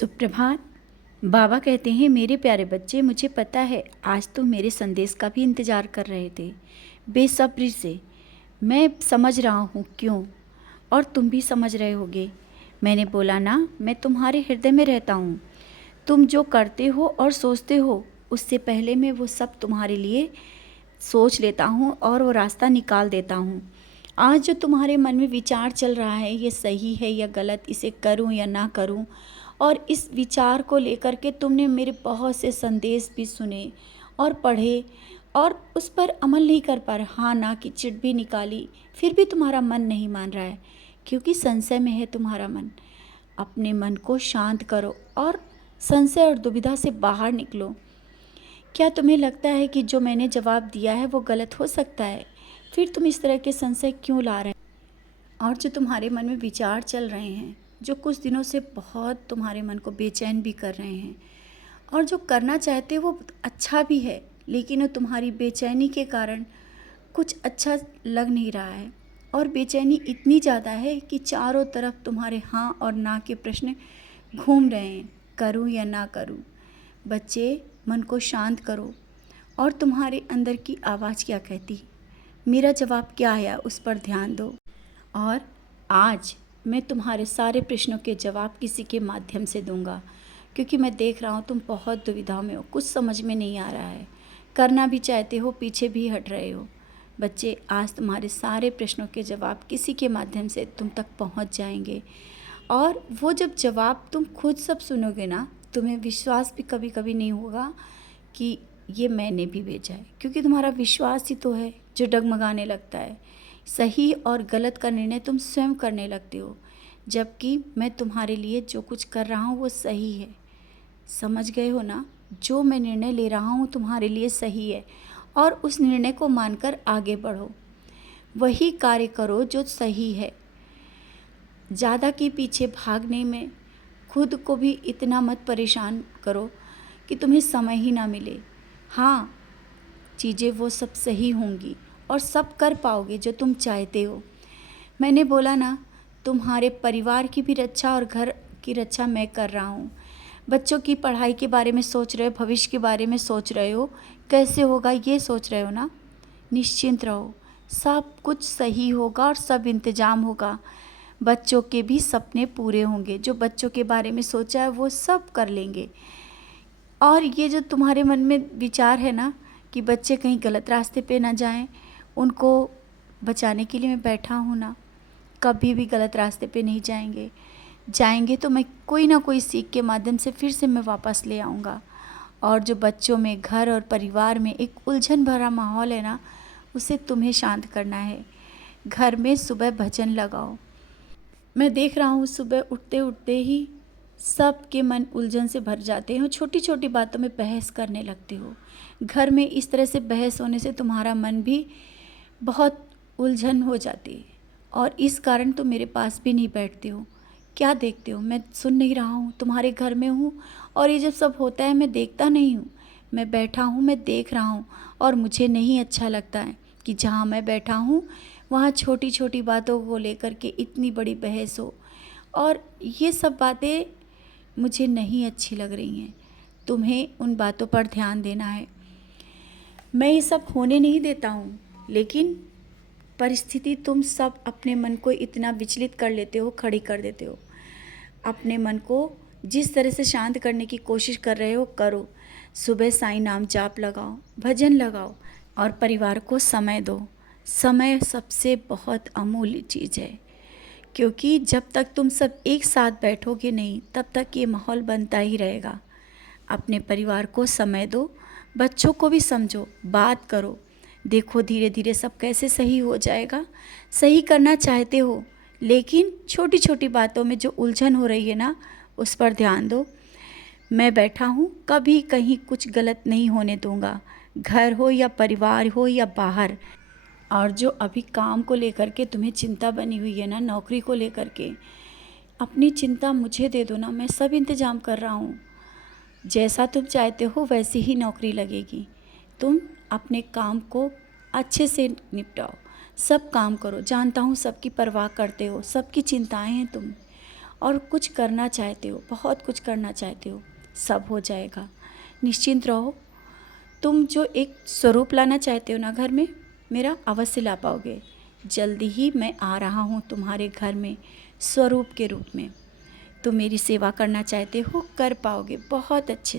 सुप्रभात। बाबा कहते हैं, मेरे प्यारे बच्चे, मुझे पता है आज तुम मेरे संदेश का भी इंतज़ार कर रहे थे बेसब्री से। मैं समझ रहा हूँ क्यों, और तुम भी समझ रहे होगे। मैंने बोला ना, मैं तुम्हारे हृदय में रहता हूँ। तुम जो करते हो और सोचते हो, उससे पहले मैं वो सब तुम्हारे लिए सोच लेता हूँ और वो रास्ता निकाल देता हूँ। आज जो तुम्हारे मन में विचार चल रहा है, ये सही है या गलत, इसे करूँ या ना करूँ, और इस विचार को लेकर के तुमने मेरे बहुत से संदेश भी सुने और पढ़े और उस पर अमल नहीं कर पा रहे, हाँ ना की चिट भी निकाली, फिर भी तुम्हारा मन नहीं मान रहा है क्योंकि संशय में है तुम्हारा मन। अपने मन को शांत करो और संशय और दुविधा से बाहर निकलो। क्या तुम्हें लगता है कि जो मैंने जवाब दिया है वो गलत हो सकता है? फिर तुम इस तरह के संशय क्यों ला रहे हैं? और जो तुम्हारे मन में विचार चल रहे हैं, जो कुछ दिनों से बहुत तुम्हारे मन को बेचैन भी कर रहे हैं, और जो करना चाहते वो अच्छा भी है, लेकिन वो तुम्हारी बेचैनी के कारण कुछ अच्छा लग नहीं रहा है। और बेचैनी इतनी ज़्यादा है कि चारों तरफ तुम्हारे हाँ और ना के प्रश्न घूम रहे हैं, करूँ या ना करूँ। बच्चे, मन को शांत करो और तुम्हारे अंदर की आवाज़ क्या कहती, मेरा जवाब क्या आया, उस पर ध्यान दो। और आज मैं तुम्हारे सारे प्रश्नों के जवाब किसी के माध्यम से दूंगा, क्योंकि मैं देख रहा हूँ तुम बहुत दुविधा में हो, कुछ समझ में नहीं आ रहा है, करना भी चाहते हो, पीछे भी हट रहे हो। बच्चे, आज तुम्हारे सारे प्रश्नों के जवाब किसी के माध्यम से तुम तक पहुँच जाएंगे, और वो जब जवाब तुम खुद सब सुनोगे ना, तुम्हें विश्वास भी कभी कभी नहीं होगा कि ये मैंने भी भेजा है, क्योंकि तुम्हारा विश्वास ही तो है जो डगमगाने लगता है। सही और गलत का निर्णय तुम स्वयं करने लगते हो, जबकि मैं तुम्हारे लिए जो कुछ कर रहा हूँ वो सही है। समझ गए हो ना? जो मैं निर्णय ले रहा हूँ तुम्हारे लिए सही है, और उस निर्णय को मानकर आगे बढ़ो, वही कार्य करो जो सही है। ज़्यादा के पीछे भागने में खुद को भी इतना मत परेशान करो कि तुम्हें समय ही ना मिले। हाँ, चीज़ें वो सब सही होंगी और सब कर पाओगे जो तुम चाहते हो। मैंने बोला ना, तुम्हारे परिवार की भी रक्षा और घर की रक्षा मैं कर रहा हूँ। बच्चों की पढ़ाई के बारे में सोच रहे हो, भविष्य के बारे में सोच रहे हो, कैसे होगा ये सोच रहे हो ना। निश्चिंत रहो, सब कुछ सही होगा और सब इंतजाम होगा। बच्चों के भी सपने पूरे होंगे, जो बच्चों के बारे में सोचा है वो सब कर लेंगे। और ये जो तुम्हारे मन में विचार है ना कि बच्चे कहीं गलत रास्ते पे ना जाएं, उनको बचाने के लिए मैं बैठा हूँ ना। कभी भी गलत रास्ते पे नहीं जाएंगे, जाएंगे तो मैं कोई ना कोई सीख के माध्यम से फिर से मैं वापस ले आऊँगा। और जो बच्चों में, घर और परिवार में एक उलझन भरा माहौल है ना, उसे तुम्हें शांत करना है। घर में सुबह भजन लगाओ। मैं देख रहा हूँ सुबह उठते उठते ही सबके मन उलझन से भर जाते हैं, छोटी छोटी बातों में बहस करने लगते हो। घर में इस तरह से बहस होने से तुम्हारा मन भी बहुत उलझन हो जाती है, और इस कारण तुम मेरे पास भी नहीं बैठते हो। क्या देखते हो? मैं सुन नहीं रहा हूँ, तुम्हारे घर में हूँ, और ये जब सब होता है मैं देखता नहीं हूँ। मैं बैठा हूँ, मैं देख रहा हूँ, और मुझे नहीं अच्छा लगता है कि जहाँ मैं बैठा हूँ वहाँ छोटी छोटी बातों को लेकर के इतनी बड़ी बहस हो, और ये सब बातें मुझे नहीं अच्छी लग रही हैं। तुम्हें उन बातों पर ध्यान देना है। मैं ये सब होने नहीं देता हूँ, लेकिन परिस्थिति, तुम सब अपने मन को इतना विचलित कर लेते हो, खड़ी कर देते हो। अपने मन को जिस तरह से शांत करने की कोशिश कर रहे हो, करो। सुबह साईं नाम जाप लगाओ, भजन लगाओ, और परिवार को समय दो। समय सबसे बहुत अमूल्य चीज़ है, क्योंकि जब तक तुम सब एक साथ बैठोगे नहीं, तब तक ये माहौल बनता ही रहेगा। अपने परिवार को समय दो, बच्चों को भी समझो, बात करो। देखो धीरे धीरे सब कैसे सही हो जाएगा। सही करना चाहते हो, लेकिन छोटी छोटी बातों में जो उलझन हो रही है ना, उस पर ध्यान दो। मैं बैठा हूँ, कभी कहीं कुछ गलत नहीं होने दूंगा, घर हो या परिवार हो या बाहर। और जो अभी काम को लेकर के तुम्हें चिंता बनी हुई है ना, नौकरी को लेकर के, अपनी चिंता मुझे दे दो ना, मैं सब इंतज़ाम कर रहा हूँ। जैसा तुम चाहते हो वैसी ही नौकरी लगेगी। तुम अपने काम को अच्छे से निपटाओ, सब काम करो। जानता हूँ सबकी परवाह करते हो, सबकी चिंताएं हैं तुम, और कुछ करना चाहते हो, बहुत कुछ करना चाहते हो, सब हो जाएगा। निश्चिंत रहो। तुम जो एक स्वरूप लाना चाहते हो ना घर में, मेरा अवश्य ला पाओगे। जल्दी ही मैं आ रहा हूँ तुम्हारे घर में स्वरूप के रूप में। तुम मेरी सेवा करना चाहते हो, कर पाओगे बहुत अच्छे से।